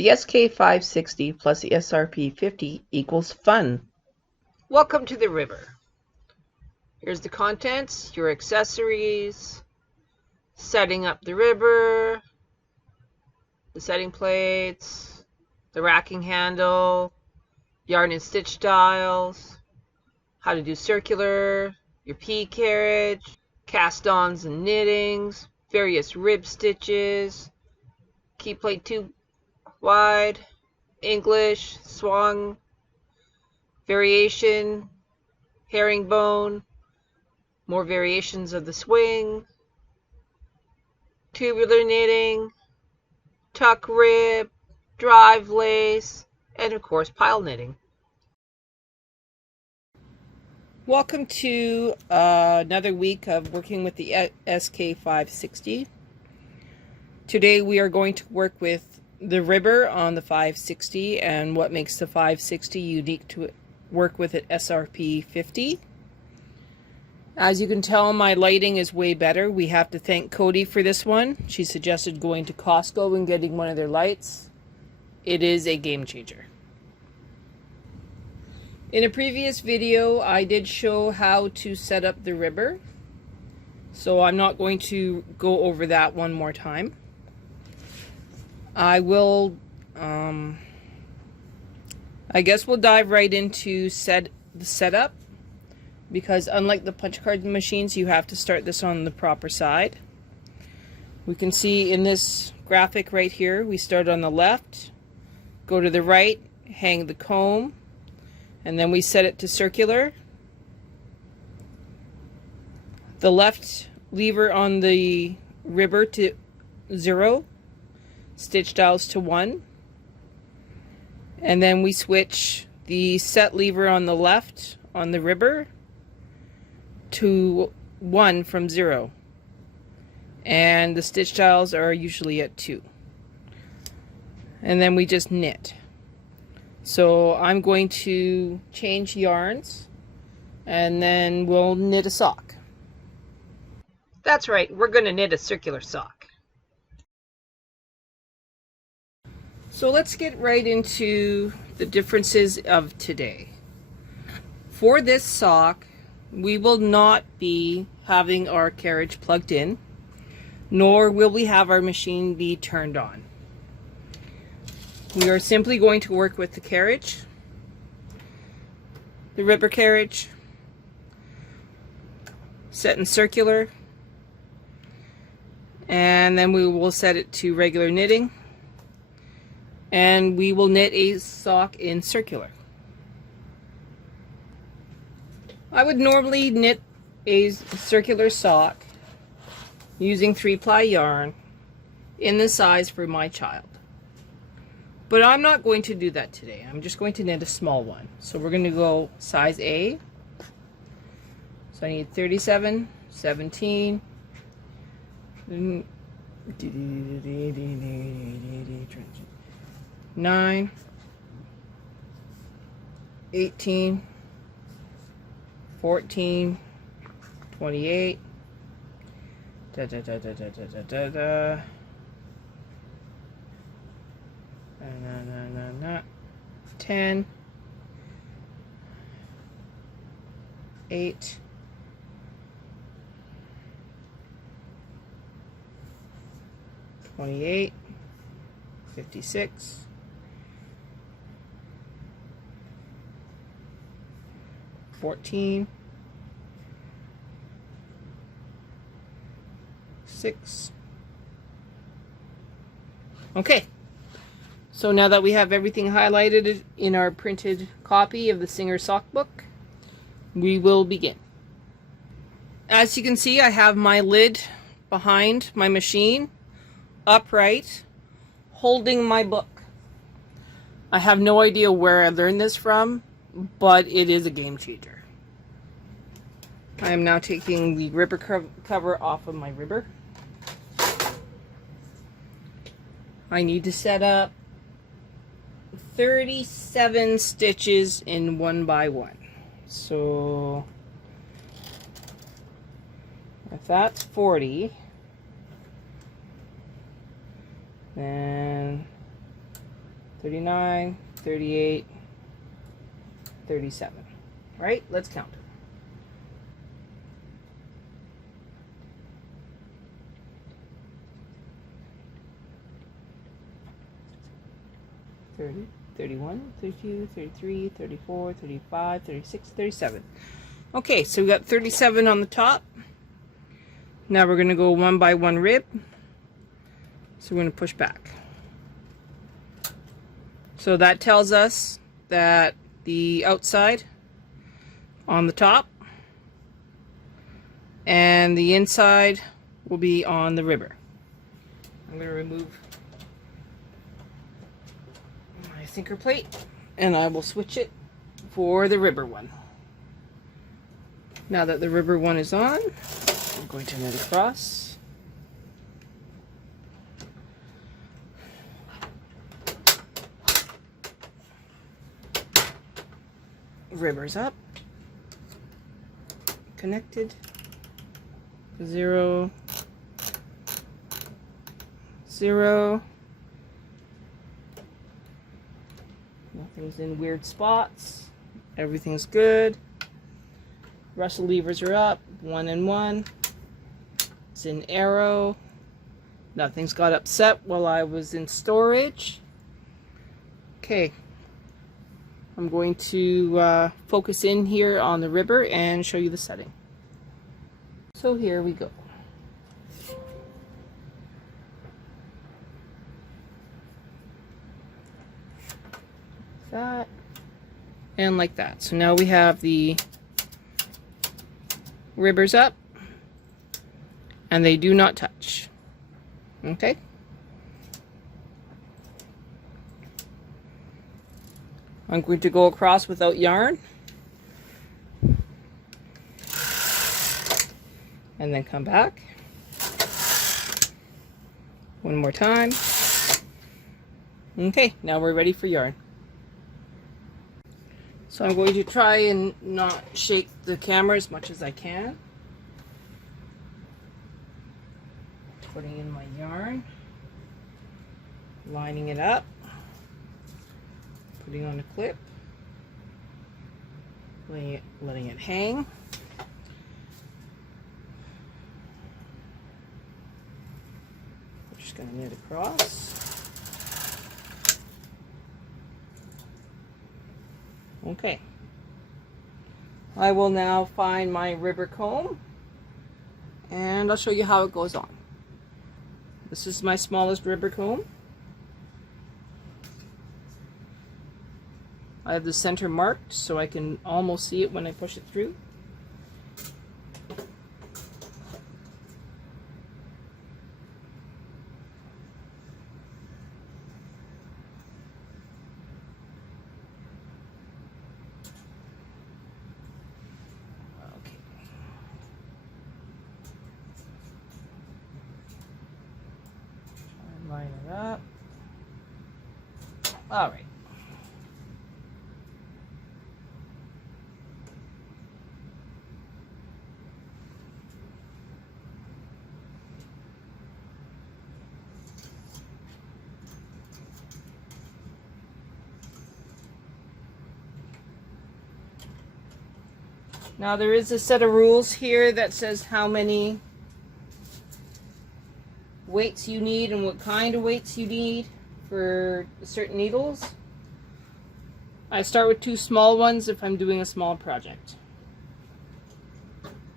The SK560 plus the SRP50 equals fun. Welcome to the river. Here's the contents, your accessories, setting up the river, the setting plates, the racking handle, yarn and stitch dials, how to do circular, your pea carriage, cast-ons and knittings, various rib stitches, key plate 2 wide, English, swung, variation, herringbone, more variations of the swing, tubular knitting, tuck rib, drive lace, and of course pile knitting. Welcome to another week of working with the SK560. Today we are going to work with the ribber on the 560 and what makes the 560 unique to work with an SRP50. As you can tell, my lighting is way better. We have to thank Cody for this one. She suggested going to Costco and getting one of their lights. It is a game changer. In a previous video, I did show how to set up the ribber, so I'm not going to go over that one more time. I will, I guess we'll dive right into the setup, because unlike the punch card machines, you have to start this on the proper side. We can see in this graphic right here, we start on the left, go to the right, hang the comb, and then we set it to circular. The left lever on the ribber to 0, stitch dials to 1, and then we switch the set lever on the left on the ribber to 1 from 0, and the stitch dials are usually at 2, and then we just knit. So I'm going to change yarns and then we'll knit a sock. That's right, we're going to knit a circular sock. So let's get right into the differences of today. For this sock, we will not be having our carriage plugged in, nor will we have our machine be turned on. We are simply going to work with the carriage, the ribber carriage, set in circular, and then we will set it to regular knitting, and we will knit a sock in circular. I would normally knit a circular sock using 3-ply yarn in the size for my child. But I'm not going to do that today. I'm just going to knit a small one. So we're going to go size A. So I need 37, 17, 9, 18, 14, 28, 10, 8, 28, 56, 14, 6. Okay. So now that we have everything highlighted in our printed copy of the Singer Sock Book, we will begin. As you can see, I have my lid behind my machine, upright, holding my book. I have no idea where I learned this from, but it is a game changer. I am now taking the ribber cover off of my ribber. I need to set up 37 stitches in 1 by 1. So if that's 40, then 39, 38, 37. Right? Let's count. 30, 31, 32, 33, 34, 35, 36, 37. Okay, so we got 37 on the top. Now we're going to go 1 by 1 rib. So we're going to push back. So that tells us that the outside on the top and the inside will be on the ribber. I'm going to remove my sinker plate and I will switch it for the ribber one. Now that the ribber one is on, I'm going to knit across. Ribbers up, connected, 0, 0, nothing's in weird spots, everything's good, Russell levers are up, 1 and 1, it's in arrow, nothing's got upset while I was in storage. Okay. I'm going to focus in here on the ribber and show you the setting. So here we go. That and like that. So now we have the ribbers up and they do not touch. Okay? I'm going to go across without yarn and then come back one more time. Okay, now we're ready for yarn. So I'm going to try and not shake the camera as much as I can. Putting in my yarn, lining it up. Putting on a clip, letting it hang. I'm just going to knit across. Okay. I will now find my ribber comb and I'll show you how it goes on. This is my smallest ribber comb. I have the center marked so I can almost see it when I push it through. Okay. Try and line it up. All right. Now there is a set of rules here that says how many weights you need and what kind of weights you need for certain needles. I start with 2 small ones if I'm doing a small project.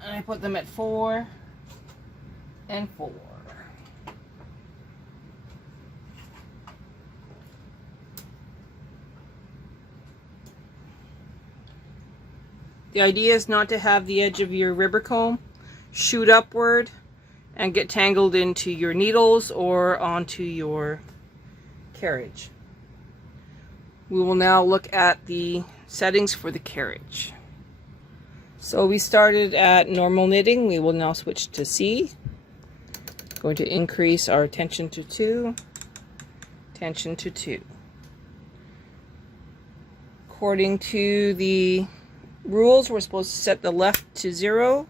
And I put them at 4 and 4. The idea is not to have the edge of your ribber comb shoot upward and get tangled into your needles or onto your carriage. We will now look at the settings for the carriage. So we started at normal knitting. We will now switch to C. Going to increase our tension to 2, tension to 2. According to the rules, we're supposed to set the left to 0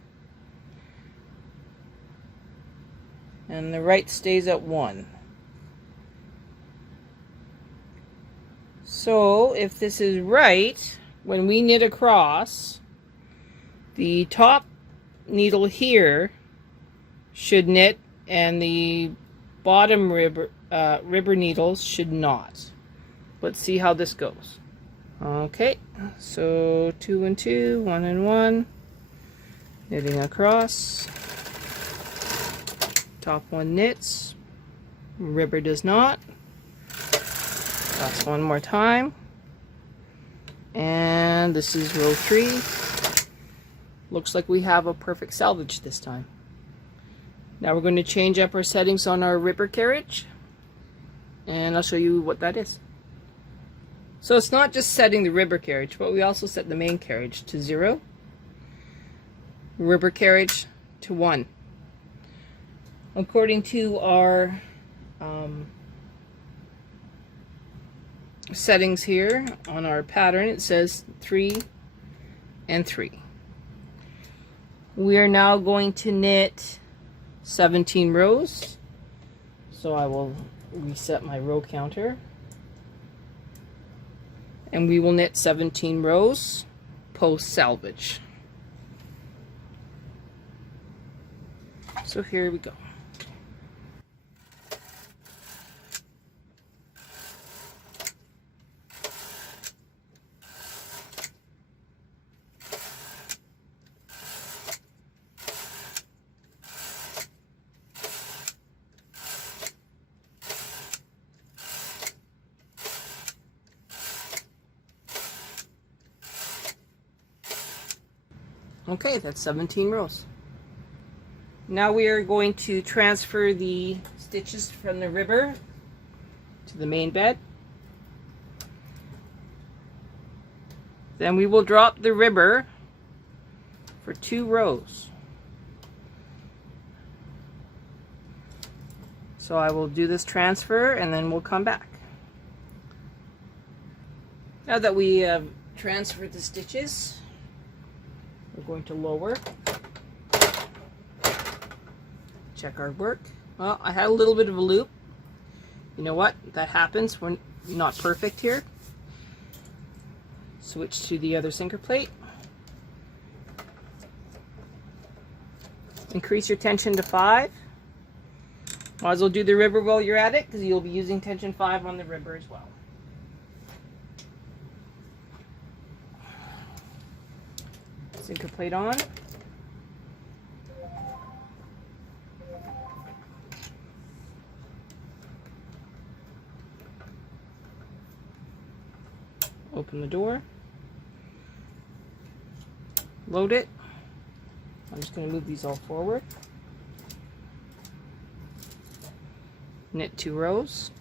and the right stays at 1. So if this is right, when we knit across, the top needle here should knit and the bottom ribber needles should not. Let's see how this goes. Okay, so 2 and 2, 1 and 1, knitting across. Top one knits, ribber does not. That's one more time. And this is row 3. Looks like we have a perfect salvage this time. Now we're going to change up our settings on our ribber carriage, and I'll show you what that is. So it's not just setting the ribber carriage, but we also set the main carriage to 0, ribber carriage to 1. According to our settings here on our pattern, it says 3 and 3. We are now going to knit 17 rows. So I will reset my row counter. And we will knit 17 rows post salvage. So here we go. Okay, that's 17 rows. Now we are going to transfer the stitches from the ribber to the main bed. Then we will drop the ribber for 2 rows. So I will do this transfer and then we'll come back. Now that we have transferred the stitches, we're going to lower, check our work. Well, I had a little bit of a loop. You know what? That happens when you're not perfect here. Switch to the other sinker plate. Increase your tension to 5. Might as well do the ribber while you're at it, because you'll be using tension 5 on the ribber as well. Sinker plate on. Open the door. Load it. I'm just going to move these all forward. Knit 2 rows.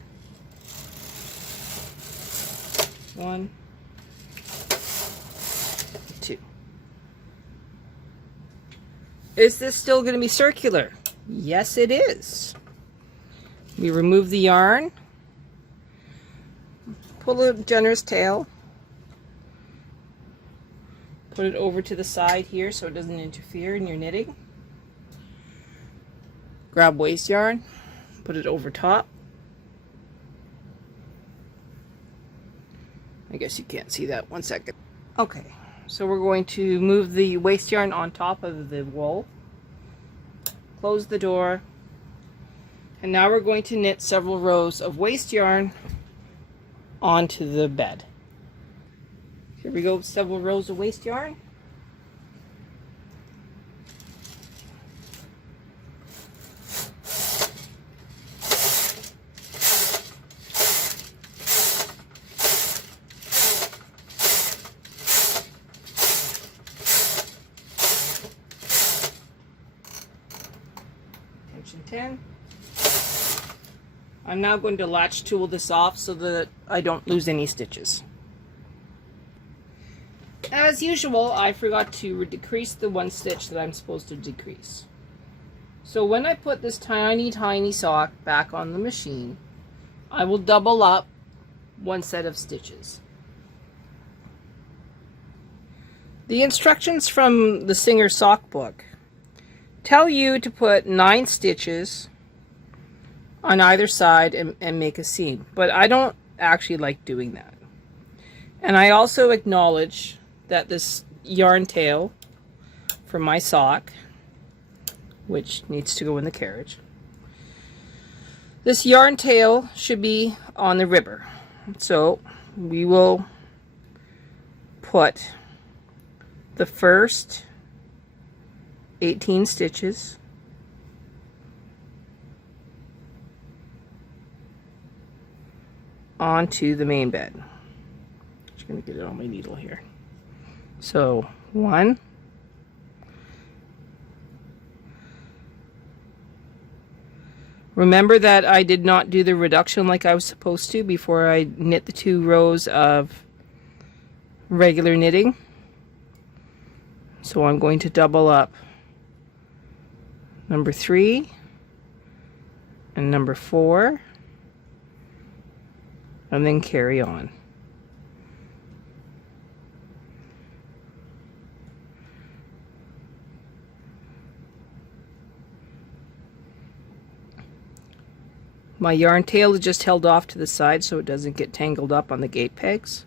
1, 2. Is this still going to be circular? Yes, it is. We remove the yarn, pull a generous tail, put it over to the side here so it doesn't interfere in your knitting. Grab waste yarn, put it over top. I guess you can't see that. 1 second. Okay. So we're going to move the waste yarn on top of the wool, close the door, and now we're going to knit several rows of waste yarn onto the bed. Here we go, several rows of waste yarn. Tension 10. I'm now going to latch tool this off so that I don't lose any stitches. As usual, I forgot to decrease the 1 stitch that I'm supposed to decrease. So when I put this tiny sock back on the machine, I will double up 1 set of stitches. The instructions from the Singer sock book tell you to put 9 stitches on either side and make a seam, but I don't actually like doing that. And I also acknowledge that this yarn tail for my sock, which needs to go in the carriage, this yarn tail should be on the ribber. So we will put the first 18 stitches onto the main bed. Just going to get it on my needle here. So 1, remember that I did not do the reduction like I was supposed to before I knit the 2 rows of regular knitting. So I'm going to double up number 3 and number 4 and then carry on. My yarn tail is just held off to the side so it doesn't get tangled up on the gate pegs.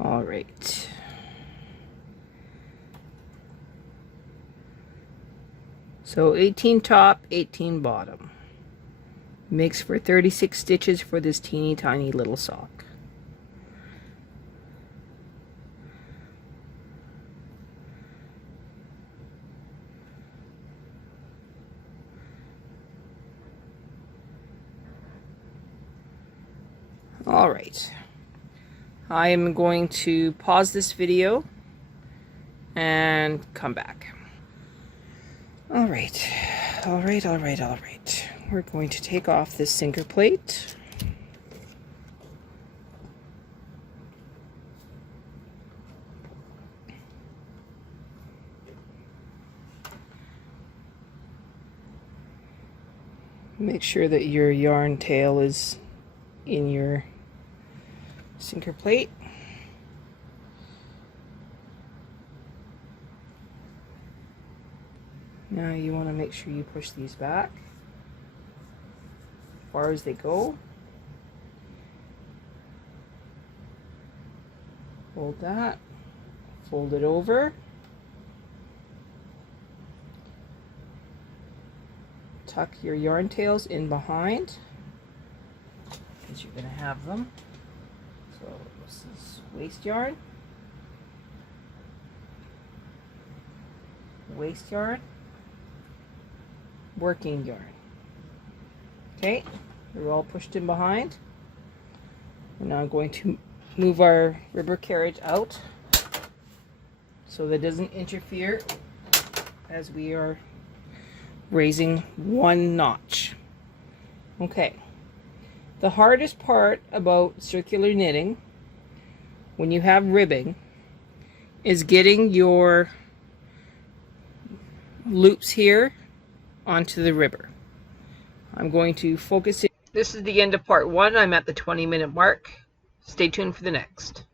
All right. So 18 top, 18 bottom. Makes for 36 stitches for this teeny tiny little sock. All right. I am going to pause this video and come back. All right. We're going to take off this sinker plate. Make sure that your yarn tail is in your sinker plate. Now you want to make sure you push these back as far as they go. Hold that, fold it over, tuck your yarn tails in behind because you're going to have them. So this is waste yarn, working yarn. Okay, they're all pushed in behind. And now I'm going to move our ribber carriage out so that it doesn't interfere as we are raising one notch. Okay. The hardest part about circular knitting when you have ribbing is getting your loops here onto the ribber. I'm going to focus it. This is the end of part 1. I'm at the 20-minute mark. Stay tuned for the next.